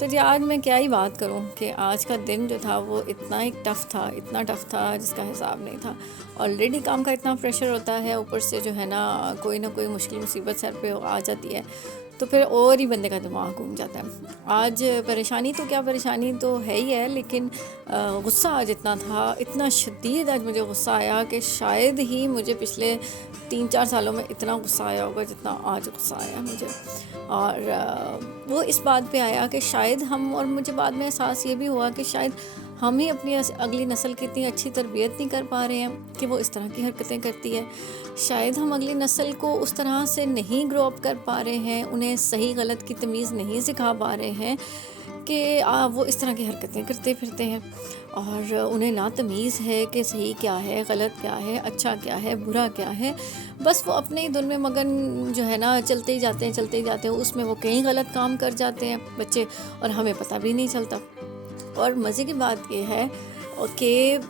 तो जी आज मैं क्या ही बात करूँ कि आज का दिन जो था वो इतना ही टफ़ था, इतना टफ़ था जिसका हिसाब नहीं था। ऑलरेडी काम का इतना प्रेशर होता है, ऊपर से जो है ना कोई ना कोई मुश्किल मुसीबत सर पे आ जाती है, तो फिर और ही बंदे का दिमाग घूम जाता है। आज परेशानी तो क्या, परेशानी तो है ही है, लेकिन गुस्सा आज इतना था, इतना शदीद आज मुझे गुस्सा आया कि शायद ही मुझे पिछले 3-4 सालों में इतना गुस्सा आया होगा जितना आज गुस्सा आया मुझे। और वो इस बात पे आया कि शायद हम, और मुझे बाद में एहसास ये भी हुआ कि शायद हम ही अपनी अगली नस्ल की इतनी अच्छी तरबियत नहीं कर पा रहे हैं कि वो इस तरह की हरकतें करती है। शायद हम अगली नस्ल को उस तरह से नहीं ग्रो अप कर पा रहे हैं, उन्हें सही गलत की तमीज़ नहीं सिखा पा रहे हैं कि वो इस तरह की हरकतें करते फिरते हैं, और उन्हें ना तमीज़ है कि सही क्या है, गलत क्या है, अच्छा क्या है, बुरा क्या है। बस वो अपने ही धुन में मगन जो है ना चलते ही जाते हैं, चलते ही जाते हैं, उसमें वो कई गलत काम कर जाते हैं बच्चे, और हमें पता भी नहीं चलता। और मज़े की बात ये है कि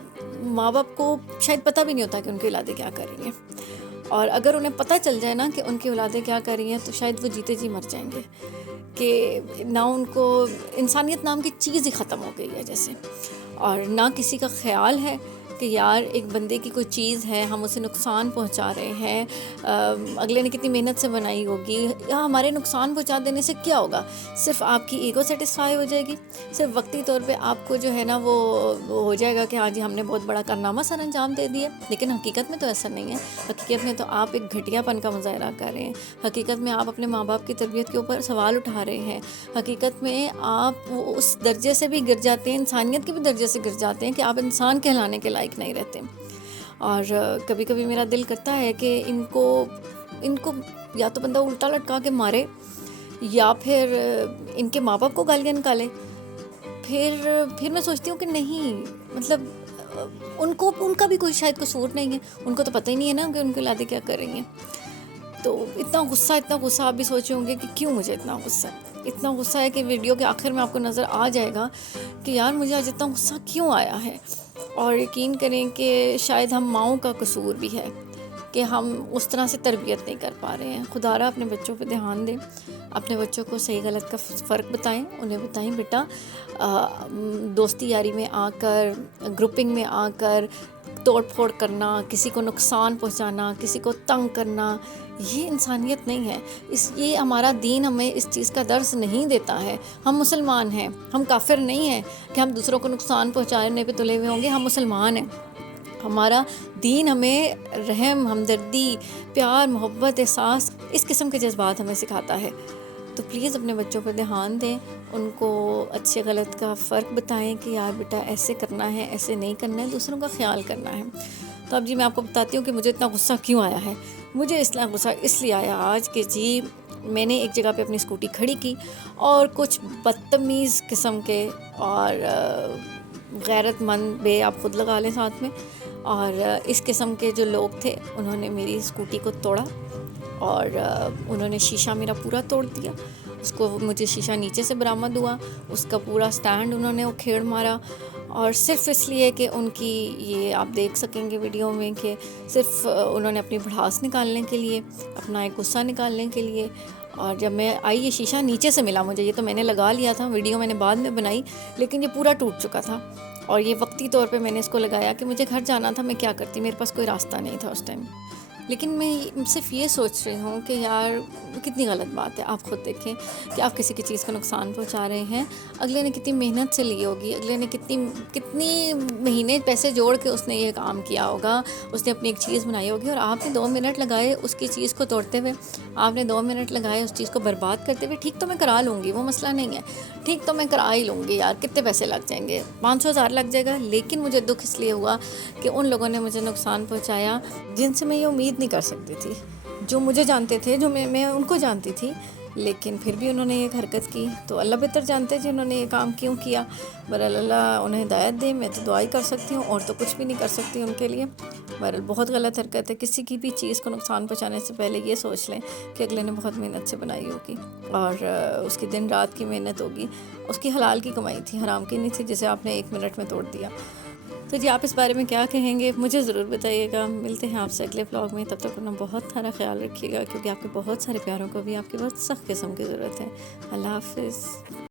माँ बाप को शायद पता भी नहीं होता कि उनकी औलादें क्या कर रही हैं, और अगर उन्हें पता चल जाए ना कि उनकी औलादें क्या कर रही हैं तो शायद वो जीते जी मर जाएंगे, कि ना उनको इंसानियत नाम की चीज़ ही ख़त्म हो गई है जैसे, और ना किसी का ख़्याल है कि यार एक बंदे की कोई चीज़ है, हम उसे नुकसान पहुंचा रहे हैं, अगले ने कितनी मेहनत से बनाई होगी, या हमारे नुकसान पहुंचा देने से क्या होगा, सिर्फ आपकी ईगो सेटिस्फाई हो जाएगी, सिर्फ वक्ती तौर पे आपको जो है ना वो हो जाएगा कि हाँ जी हमने बहुत बड़ा कारनामा सर अंजाम दे दिया। लेकिन हकीकत में तो ऐसा नहीं है। हकीकत में तो आप एक घटियापन का मुजाहरा कर रहे हैं। हकीकत में आप अपने माँ बाप की तरबियत के ऊपर सवाल उठा रहे हैं। हकीकत में आप उस दर्जे से भी गिर जाते हैं, इंसानियत के भी दर्जे से गिर जाते हैं कि आप इंसान कहलाने के लायक नहीं रहते। और कभी कभी मेरा दिल करता है कि इनको इनको या तो बंदा उल्टा लटका के मारे, या फिर इनके माँ बाप को गालियाँ निकाले। फिर मैं सोचती हूँ कि नहीं, मतलब उनको, उनका भी कोई शायद कसूर नहीं है, उनको तो पता ही नहीं है ना कि उनकी औलादें क्या कर रही हैं। तो इतना गुस्सा आप भी सोचे होंगे कि क्यों मुझे इतना गुस्सा है कि वीडियो के आखिर में आपको नज़र आ जाएगा कि यार मुझे आज इतना गुस्सा क्यों आया है। और यकीन करें कि शायद हम माँओं का कसूर भी है कि हम उस तरह से तरबियत नहीं कर पा रहे हैं। खुदारा अपने बच्चों पे ध्यान दें, अपने बच्चों को सही गलत का फ़र्क बताएं, उन्हें बताएं बेटा दोस्ती यारी में आकर, ग्रुपिंग में आकर तोड़ फोड़ करना, किसी को नुकसान पहुंचाना, किसी को तंग करना, ये इंसानियत नहीं है। ये हमारा दीन हमें इस चीज़ का दर्स नहीं देता है। हम मुसलमान हैं, हम काफिर नहीं हैं कि हम दूसरों को नुकसान पहुंचाने पे तुले हुए होंगे। हम मुसलमान हैं, हमारा दीन हमें रहम, हमदर्दी, प्यार, मोहब्बत, एहसास, इस किस्म के जज्बात हमें सिखाता है। तो प्लीज़ अपने बच्चों पर ध्यान दें, उनको अच्छे गलत का फ़र्क बताएं कि यार बेटा ऐसे करना है, ऐसे नहीं करना है, दूसरों का ख्याल करना है। तो अब जी मैं आपको बताती हूँ कि मुझे इतना गुस्सा क्यों आया है। मुझे इतना गुस्सा इसलिए आया आज कि जी मैंने एक जगह पे अपनी स्कूटी खड़ी की, और कुछ बदतमीज़ किस्म के और गैरतमंद बे आप खुद लगा लें साथ में, और इस किस्म के जो लोग थे उन्होंने मेरी स्कूटी को तोड़ा, और उन्होंने शीशा मेरा पूरा तोड़ दिया। उसको, मुझे शीशा नीचे से बरामद हुआ, उसका पूरा स्टैंड उन्होंने उखेड़ मारा, और सिर्फ़ इसलिए कि उनकी, ये आप देख सकेंगे वीडियो में कि सिर्फ़ उन्होंने अपनी भड़ास निकालने के लिए, अपना एक गुस्सा निकालने के लिए। और जब मैं आई, ये शीशा नीचे से मिला मुझे, ये तो मैंने लगा लिया था, वीडियो मैंने बाद में बनाई, लेकिन ये पूरा टूट चुका था। और ये वक्ती तौर पे मैंने इसको लगाया कि मुझे घर जाना था, मैं क्या करती, मेरे पास कोई रास्ता नहीं था उस टाइम। लेकिन मैं सिर्फ ये सोच रही हूँ कि यार कितनी गलत बात है। आप खुद देखें कि आप किसी की चीज़ को नुकसान पहुँचा रहे हैं। अगले ने कितनी मेहनत से ली होगी, अगले ने कितनी महीने पैसे जोड़ के उसने ये काम किया होगा, उसने अपनी एक चीज़ बनाई होगी, और आपने 2 मिनट लगाए उसकी चीज़ को तोड़ते हुए, आपने 2 मिनट लगाए उस चीज़ को बर्बाद करते हुए। ठीक तो मैं करा लूँगी, वो मसला नहीं है, ठीक तो मैं करा ही लूँगी यार, कितने पैसे लग जाएंगे, 500,000 लग जाएगा। लेकिन मुझे दुख इसलिए हुआ कि उन लोगों ने मुझे नुकसान पहुँचाया जिनसे मैं ये उम्मीद नहीं कर सकती थी, जो मुझे जानते थे, जो मैं उनको जानती थी, लेकिन फिर भी उन्होंने ये हरकत की। तो अल्लाह बेहतर जानते हैं जिन्होंने ये काम क्यों किया। बहरहाल अल्लाह उन्हें हिदायत दे, मैं तो दुआ ही कर सकती हूँ, और तो कुछ भी नहीं कर सकती उनके लिए। बहरहाल बहुत गलत हरकत है। किसी की भी चीज़ को नुकसान पहुँचाने से पहले ये सोच लें कि अगले ने बहुत मेहनत से बनाई होगी, और उसकी दिन रात की मेहनत होगी, उसकी हलाल की कमाई थी, हराम की नहीं थी, जिसे आपने 1 मिनट में तोड़ दिया। तो जी आप इस बारे में क्या कहेंगे, मुझे ज़रूर बताइएगा। मिलते हैं आपसे अगले व्लॉग में, तब तक अपना बहुत सारा ख्याल रखिएगा, क्योंकि आपके बहुत सारे प्यारों को भी आपकी बहुत सख्त किस्म की ज़रूरत है। अल्लाह हाफ़िज़।